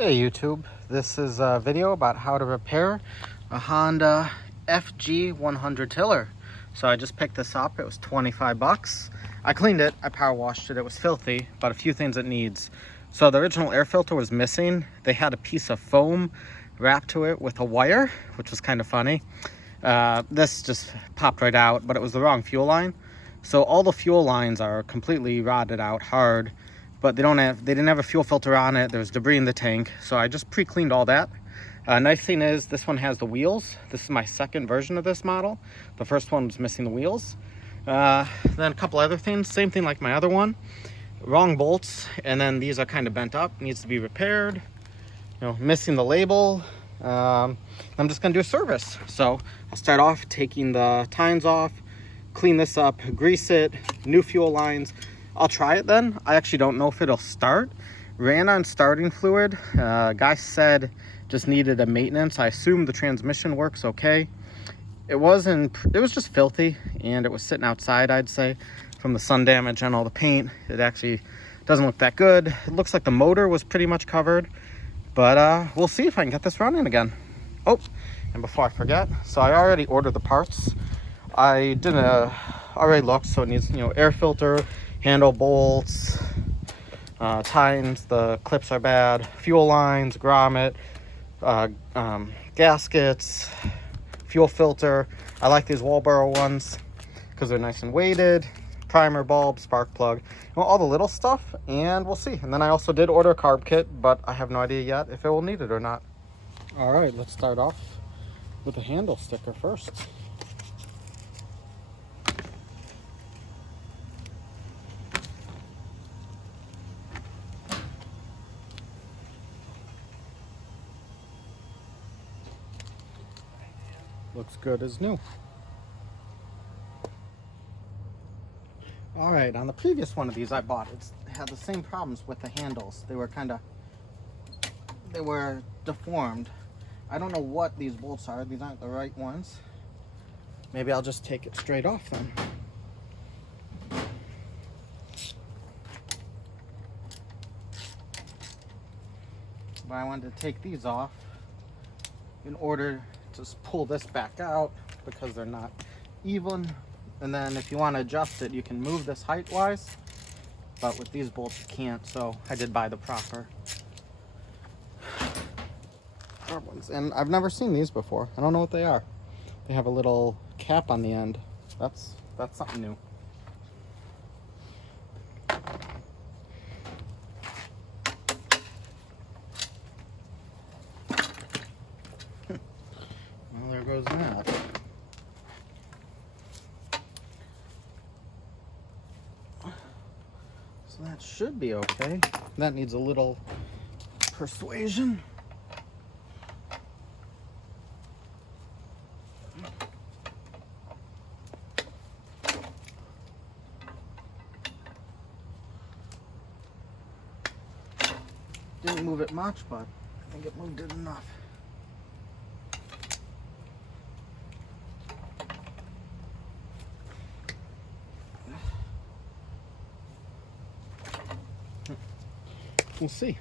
Hey YouTube, this is a video about how to repair a Honda Fg100 tiller. So I just picked this up, it was 25 bucks. I cleaned it, I power washed it, it was filthy, but a few things it needs. So the original air filter was missing. They had a piece of foam wrapped to it with a wire, which was kind of funny. This just popped right out, but it was the wrong fuel line. So all the fuel lines are completely rotted out hard, but they didn't have a fuel filter on it. There's debris in the tank, so I just pre-cleaned all that. Nice thing is this one has the wheels. This is my second version of this model. The first one was missing the wheels. Then a couple other things, same thing like my other one. Wrong bolts, and then these are kind of bent up, needs to be repaired. You know, missing the label. I'm just gonna do a service. So I'll start off taking the tines off, clean this up, grease it, new fuel lines. I'll try it then. I actually don't know if it'll start. Ran on starting fluid. Guy said just needed a maintenance. I assume the transmission works okay. It was just filthy, and it was sitting outside, I'd say, from the sun damage and all the paint. It actually doesn't look that good. It looks like the motor was pretty much covered, but we'll see if I can get this running again. Oh, and before I forget, so I already ordered the parts. I didn't already looked, so it needs, air filter, handle bolts, tines, the clips are bad, fuel lines, grommet, gaskets, fuel filter. I like these Walboro ones because they're nice and weighted, primer bulb, spark plug, all the little stuff, and we'll see. And then I also did order a carb kit, but I have no idea yet if it will need it or not. All right, let's start off with the handle sticker first. Looks good as new. All right, on the previous one of these I bought, it had the same problems with the handles. They were deformed. I don't know what these bolts are. These aren't the right ones. Maybe I'll just take it straight off then. But I wanted to take these off in order to just pull this back out because they're not even. And then if you want to adjust it, you can move this height wise, but with these bolts you can't, so I did buy the proper ones. And I've never seen these before. I don't know what they are. They have a little cap on the end. That's something new. Well, there goes that. So that should be okay. That needs a little persuasion. Didn't move it much, but I think it moved it enough. We'll see.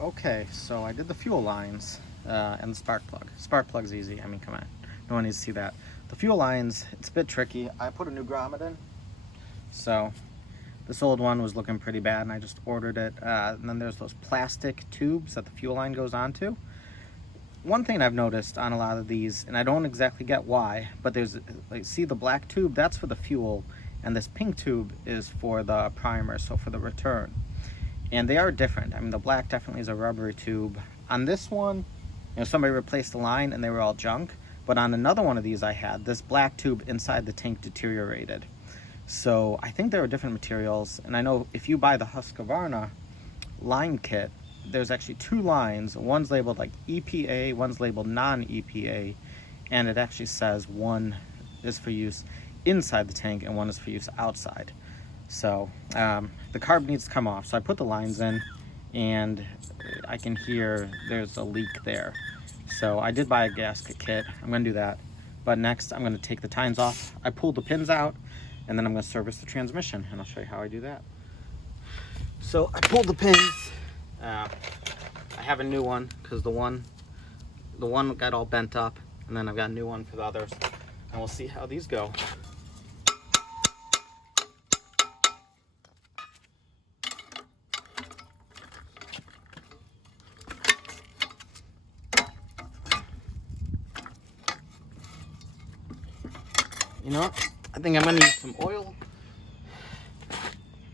Okay, so I did the fuel lines and the spark plug. Spark plug's easy. I mean, come on. No one needs to see that. The fuel lines, it's a bit tricky. I put a new grommet in. So this old one was looking pretty bad, and I just ordered it. And then there's those plastic tubes that the fuel line goes onto. One thing I've noticed on a lot of these, and I don't exactly get why, but there's, like, see the black tube? That's for the fuel, and this pink tube is for the primer, so for the return. And they are different. I mean, the black definitely is a rubbery tube. On this one, somebody replaced the line and they were all junk. But on another one of these I had, this black tube inside the tank deteriorated. So I think there are different materials. And I know if you buy the Husqvarna line kit, there's actually two lines. One's labeled like EPA, one's labeled non-EPA. And it actually says one is for use inside the tank and one is for use outside. So the carb needs to come off. So I put the lines in, and I can hear there's a leak there. So I did buy a gasket kit. I'm gonna do that. But next I'm gonna take the tines off. I pulled the pins out and then I'm gonna service the transmission, and I'll show you how I do that. So I pulled the pins. I have a new one because the one got all bent up, and then I've got a new one for the others. And we'll see how these go. You know what? I think I'm gonna use some oil,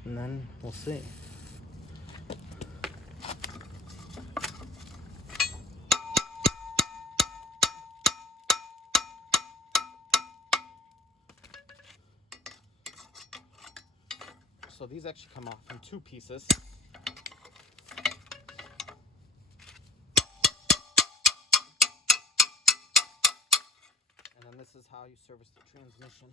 and then we'll see. So these actually come off in 2 pieces. And then this is how you service the transmission.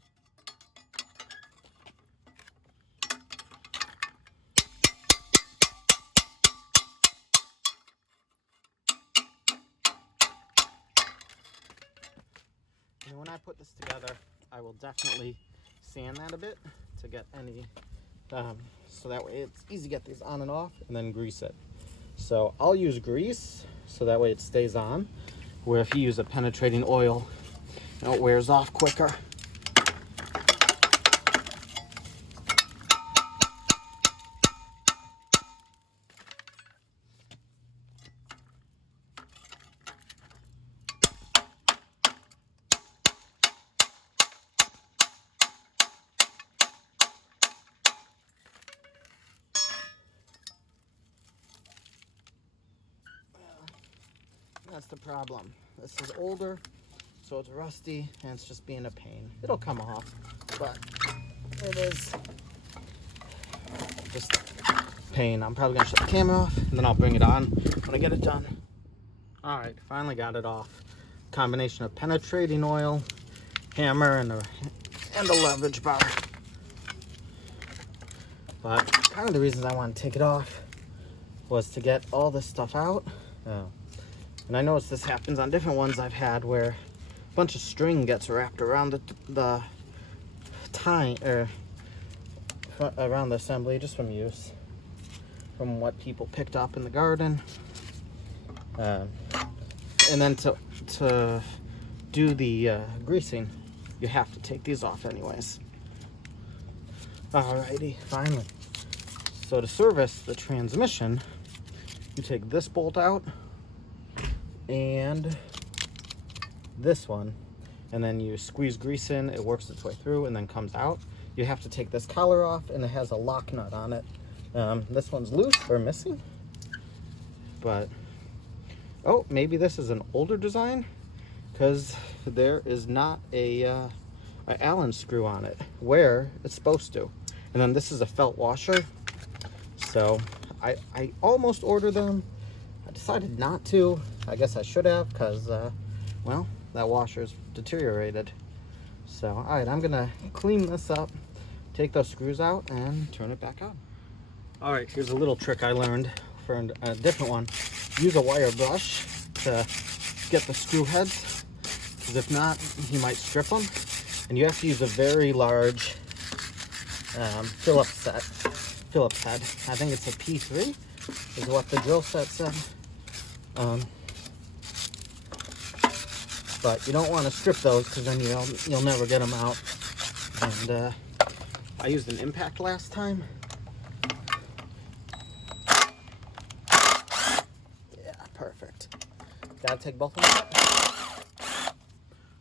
And when I put this together, I will definitely sand that a bit to get any, so that way it's easy to get these on and off, and then grease it. So I'll use grease so that way it stays on, where if you use a penetrating oil, it wears off quicker. That's the problem. This is older, so it's rusty, and it's just being a pain. It'll come off, but it is just pain. I'm probably gonna shut the camera off, and then I'll bring it on when I get it done. All right, finally got it off. Combination of penetrating oil, hammer, and a leverage bar. But kind of the reasons I want to take it off was to get all this stuff out. And I noticed this happens on different ones I've had, where a bunch of string gets wrapped around the tie, or around the assembly, just from use, from what people picked up in the garden. And then to do the greasing, you have to take these off anyways. Alrighty, finally. So to service the transmission, you take this bolt out, and this one, and then you squeeze grease in, it works its way through and then comes out. You have to take this collar off, and it has a lock nut on it. This one's loose or missing, but oh, maybe this is an older design, because there is not a Allen screw on it where it's supposed to. And then this is a felt washer, so I almost ordered them. I decided not to. I guess I should have, because, well, that washer's deteriorated. So, all right, I'm gonna clean this up, take those screws out, and turn it back on. All right, here's a little trick I learned for a different one. Use a wire brush to get the screw heads, because if not, you might strip them. And you have to use a very large Phillips head. I think it's a P3, is what the drill set said. But you don't want to strip those, because then you'll never get them out. And I used an impact last time. Yeah, perfect. Gotta take both of them out.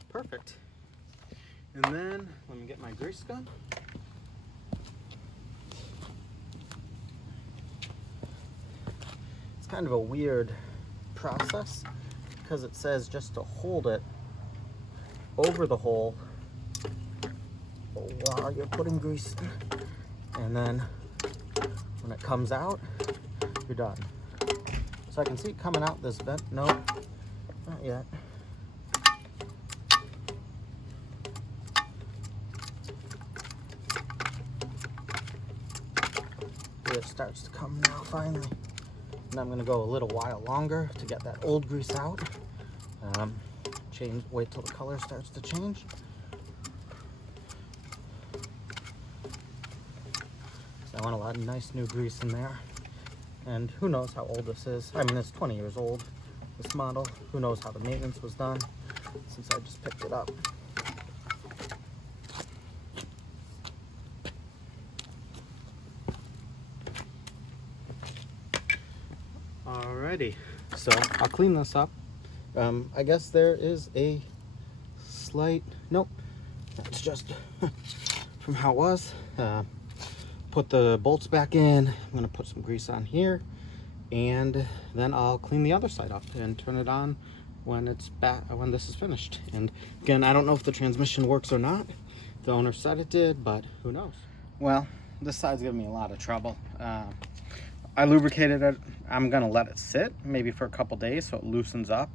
Perfect. And then let me get my grease gun. It's kind of a weird process, because it says just to hold it over the hole while you're putting grease in, and then when it comes out, you're done. So I can see it coming out this vent. No, not yet. It starts to come now finally. And I'm gonna go a little while longer to get that old grease out. Wait till the color starts to change. So I want a lot of nice new grease in there. And who knows how old this is. I mean, it's 20 years old, this model. Who knows how the maintenance was done since I just picked it up. Alrighty, so I'll clean this up. I guess there is a slight, nope, that's just from how it was. Put the bolts back in. I'm gonna put some grease on here, and then I'll clean the other side up and turn it on when it's back, when this is finished. And again, I don't know if the transmission works or not. The owner said it did, but who knows? Well, this side's giving me a lot of trouble. I lubricated it. I'm gonna let it sit maybe for a couple days so it loosens up,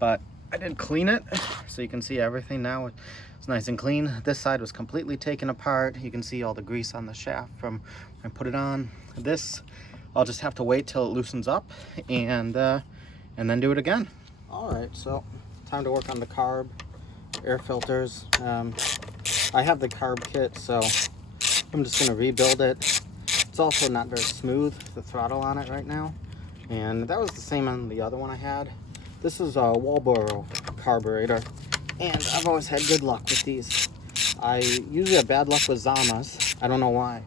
but I did clean it so you can see everything now. It's nice and clean. This side was completely taken apart. You can see all the grease on the shaft from when I put it on. This, I'll just have to wait till it loosens up and then do it again. All right, so time to work on the carb, air filters. I have the carb kit, so I'm just gonna rebuild it. It's also not very smooth, the throttle on it right now. And that was the same on the other one I had. This is a Walboro carburetor, and I've always had good luck with these. I usually have bad luck with Zamas. I don't know why.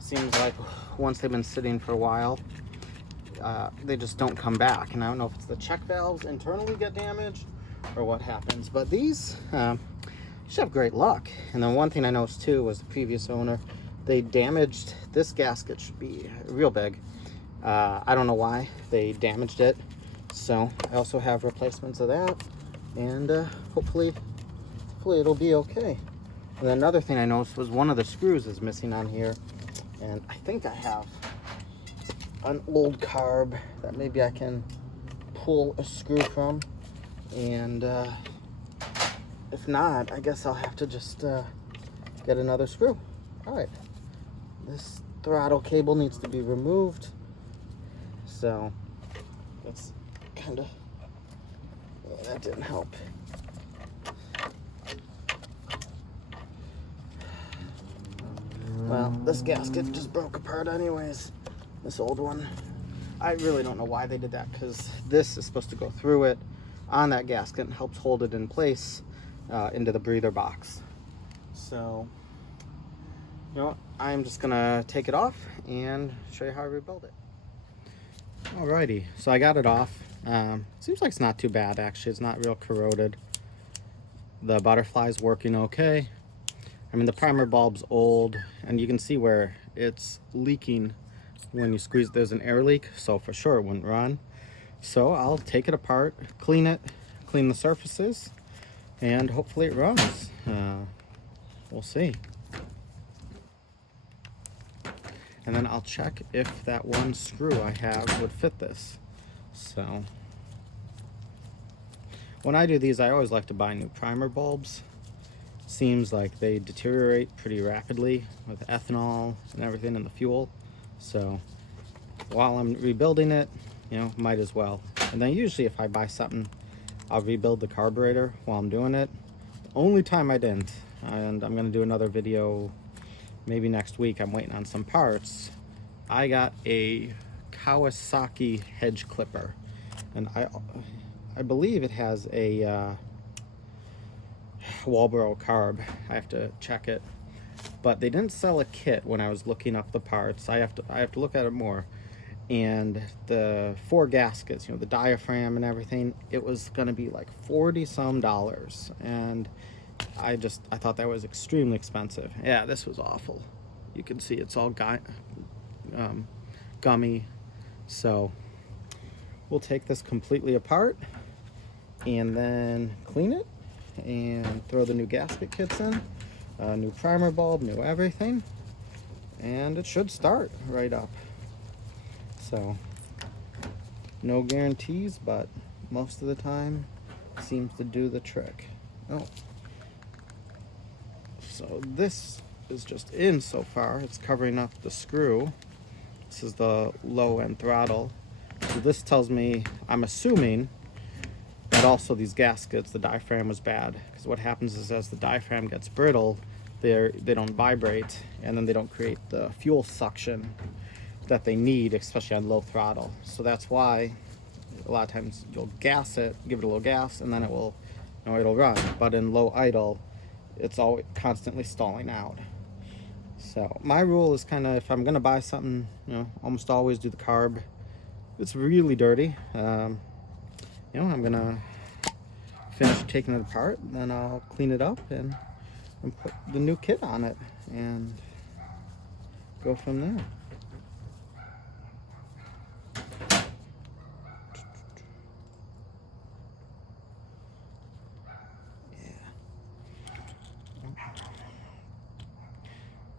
Seems like once they've been sitting for a while, they just don't come back. And I don't know if it's the check valves internally get damaged or what happens. But these should have great luck. And then one thing I noticed too was the previous owner, they damaged this gasket. Should be real big. I don't know why they damaged it. So I also have replacements of that, and hopefully it'll be okay. And then another thing I noticed was one of the screws is missing on here, and I think I have an old carb that maybe I can pull a screw from, and if not, I guess I'll have to just get another screw. All right, this throttle cable needs to be removed, so let's kind of, that didn't help. Well, this gasket just broke apart anyways, this old one. I really don't know why they did that, because this is supposed to go through it on that gasket and helps hold it in place into the breather box. So, you know what? I'm just gonna take it off and show you how I rebuild it. Alrighty, so I got it off. Seems like it's not too bad actually. It's not real corroded. The butterfly's working okay. I mean, the primer bulb's old, and you can see where it's leaking when you squeeze. There's an air leak, so for sure it wouldn't run. So I'll take it apart, clean it, clean the surfaces, and hopefully it runs. We'll see. And then I'll check if that one screw I have would fit this. So when I do these, I always like to buy new primer bulbs. Seems like they deteriorate pretty rapidly with ethanol and everything in the fuel. So while I'm rebuilding it, you know, might as well. And then usually if I buy something, I'll rebuild the carburetor while I'm doing it. The only time I didn't, and I'm gonna do another video maybe next week, I'm waiting on some parts. I got a Kawasaki hedge clipper, and I believe it has a Walboro carb. I have to check it, but they didn't sell a kit when I was looking up the parts. I have to look at it more. And the 4 gaskets, you know, the diaphragm and everything, it was gonna be like $40 some, and I thought that was extremely expensive. Yeah, this was awful. You can see it's all gummy. So we'll take this completely apart and then clean it and throw the new gasket kits in, new primer bulb, new everything, and it should start right up. So no guarantees, but most of the time seems to do the trick. Oh, so this is just in so far. It's covering up the screw. This is the low end throttle. So this tells me, I'm assuming that also these gaskets, the diaphragm was bad, because what happens is as the diaphragm gets brittle, they don't vibrate, and then they don't create the fuel suction that they need, especially on low throttle. So that's why a lot of times you'll gas it, give it a little gas, and then it will, it'll run. But in low idle, it's always constantly stalling out. So my rule is kind of, if I'm gonna buy something, almost always do the carb. It's really dirty. I'm gonna finish taking it apart, and then I'll clean it up and put the new kit on it and go from there.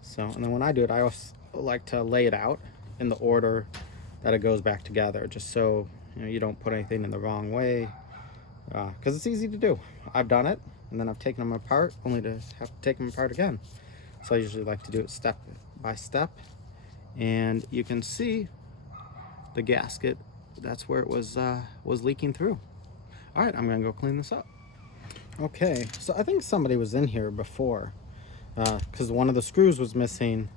So, and then when I do it, I also like to lay it out in the order that it goes back together, just so you don't put anything in the wrong way, because it's easy to do. I've done it, and then I've taken them apart only to have to take them apart again. So I usually like to do it step by step, and you can see the gasket. That's where it was leaking through. All right, I'm gonna go clean this up. Okay, so I think somebody was in here before, because one of the screws was missing.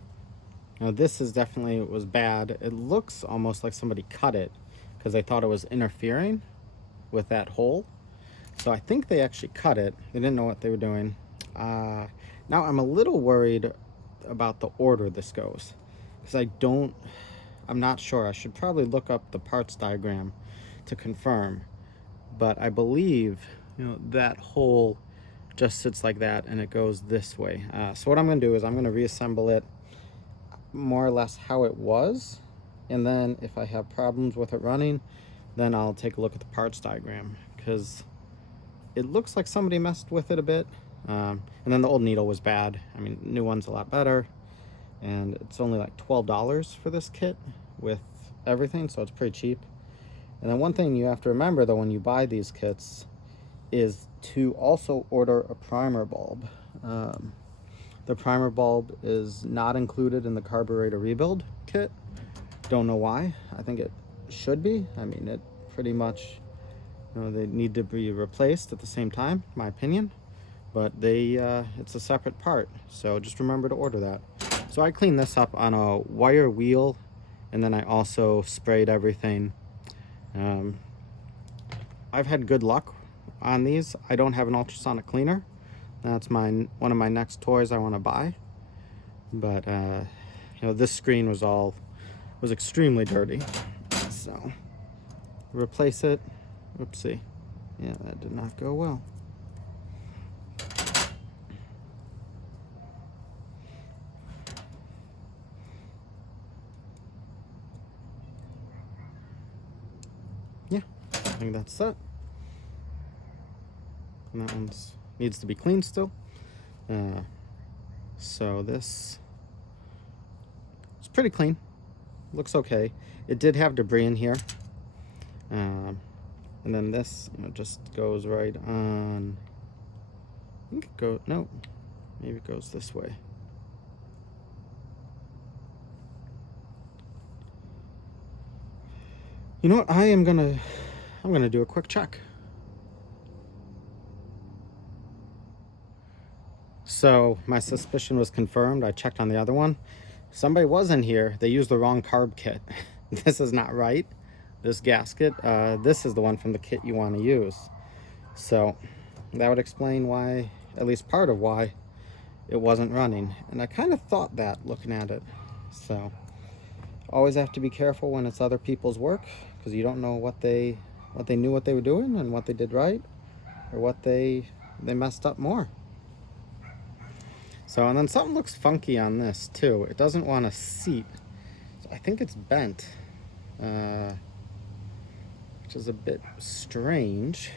This is definitely was bad. It looks almost like somebody cut it because they thought it was interfering with that hole. So I think they actually cut it. They didn't know what they were doing. Now I'm a little worried about the order this goes, because I'm not sure. I should probably look up the parts diagram to confirm, but I believe that hole just sits like that and it goes this way. So what I'm going to do is I'm going to reassemble it more or less how it was, and then if I have problems with it running, then I'll take a look at the parts diagram, because it looks like somebody messed with it a bit. And then the old needle was bad. I mean, new one's a lot better, and it's only like $12 for this kit with everything, so it's pretty cheap. And then one thing you have to remember though when you buy these kits is to also order a primer bulb. The primer bulb is not included in the carburetor rebuild kit. Don't know why. I think it should be. I mean, it pretty much, they need to be replaced at the same time, in my opinion. But it's a separate part, so just remember to order that. So I cleaned this up on a wire wheel, and then I also sprayed everything. I've had good luck on these. I don't have an ultrasonic cleaner. That's one of my next toys I want to buy. But this screen was extremely dirty. So replace it. Oopsie. Yeah, that did not go well. Yeah, I think that's it. And that one's needs to be cleaned still. So this it's pretty clean. Looks okay. It did have debris in here. And then this just goes right on. I think it no, maybe it goes this way. You know what? I'm gonna do a quick check. So my suspicion was confirmed. I checked on the other one. Somebody was in here. They used the wrong carb kit. This is not right. This gasket, this is the one from the kit you want to use. So that would explain why, at least part of why, it wasn't running. And I kind of thought that looking at it. So always have to be careful when it's other people's work, because you don't know what they knew what they were doing and what they did right, or what they messed up more. So, and then something looks funky on this too. It doesn't want to seat. So I think it's bent, which is a bit strange.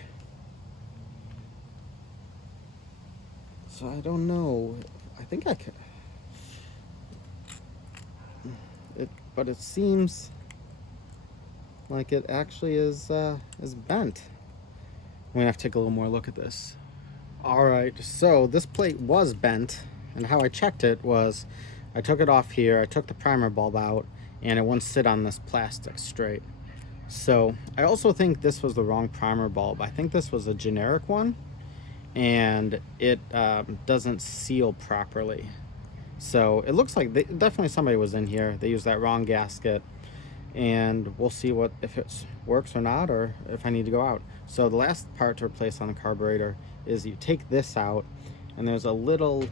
So I don't know. I think I could. But it seems like it actually is bent. I'm gonna have to take a little more look at this. All right, so this plate was bent, and how I checked it was I took it off here, I took the primer bulb out, and it wouldn't sit on this plastic straight. So I also think this was the wrong primer bulb. I think this was a generic one, and it doesn't seal properly. So it looks like definitely somebody was in here. They used that wrong gasket, and we'll see if it works or not, or if I need to go out. So the last part to replace on the carburetor is you take this out, and there's a little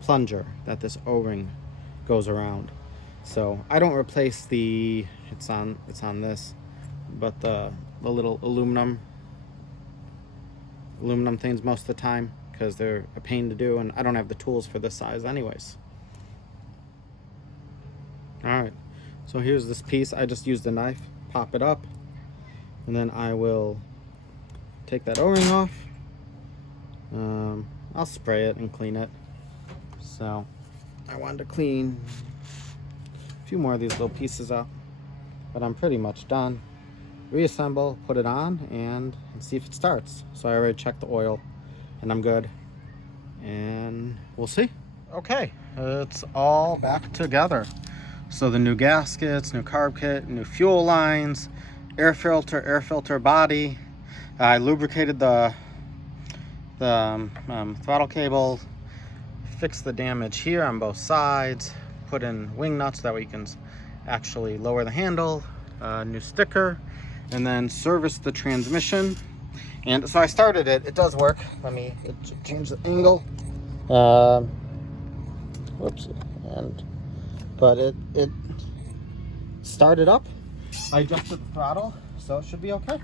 plunger that this O-ring goes around. So I don't replace it's on this, but the little aluminum things most of the time, because they're a pain to do, and I don't have the tools for this size anyways. All right, so here's this piece. I just used a knife, pop it up, and then I will take that O-ring off. I'll spray it and clean it. So I wanted to clean a few more of these little pieces up, but I'm pretty much done. Reassemble, put it on, and see if it starts. So I already checked the oil, and I'm good, and we'll see. Okay, it's all back together. So the new gaskets, new carb kit, new fuel lines, air filter body. I lubricated the throttle cable, fixed the damage here on both sides, put in wing nuts, that way you can actually lower the handle, new sticker, and then service the transmission. And so I started it. It does work. Let me change the angle. Whoops. But it started up. I adjusted the throttle, so it should be okay.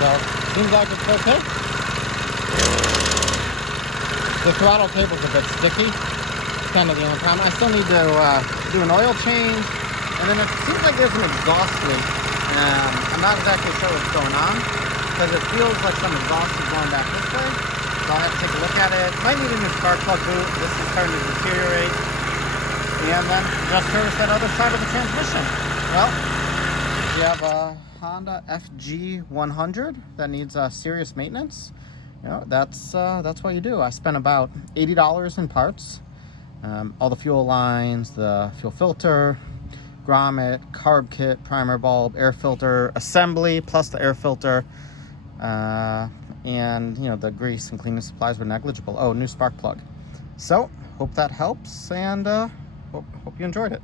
So seems like it's okay. The throttle cable's a bit sticky. It's kind of the only problem. I still need to do an oil change, and then it seems like there's an exhaust leak. I'm not exactly sure what's going on, because it feels like some exhaust is going back this way. So I'll have to take a look at it. Might need a new spark plug boot. This is starting to deteriorate. And then just service that other side of the transmission. Well, you have a Honda Fg100 that needs serious maintenance. You know, that's what you do. I spent about $80 in parts. All the fuel lines, the fuel filter, grommet, carb kit, primer bulb, air filter assembly, plus the air filter, and you know, the grease and cleaning supplies were negligible. Oh, new spark plug. So hope that helps, and hope you enjoyed it.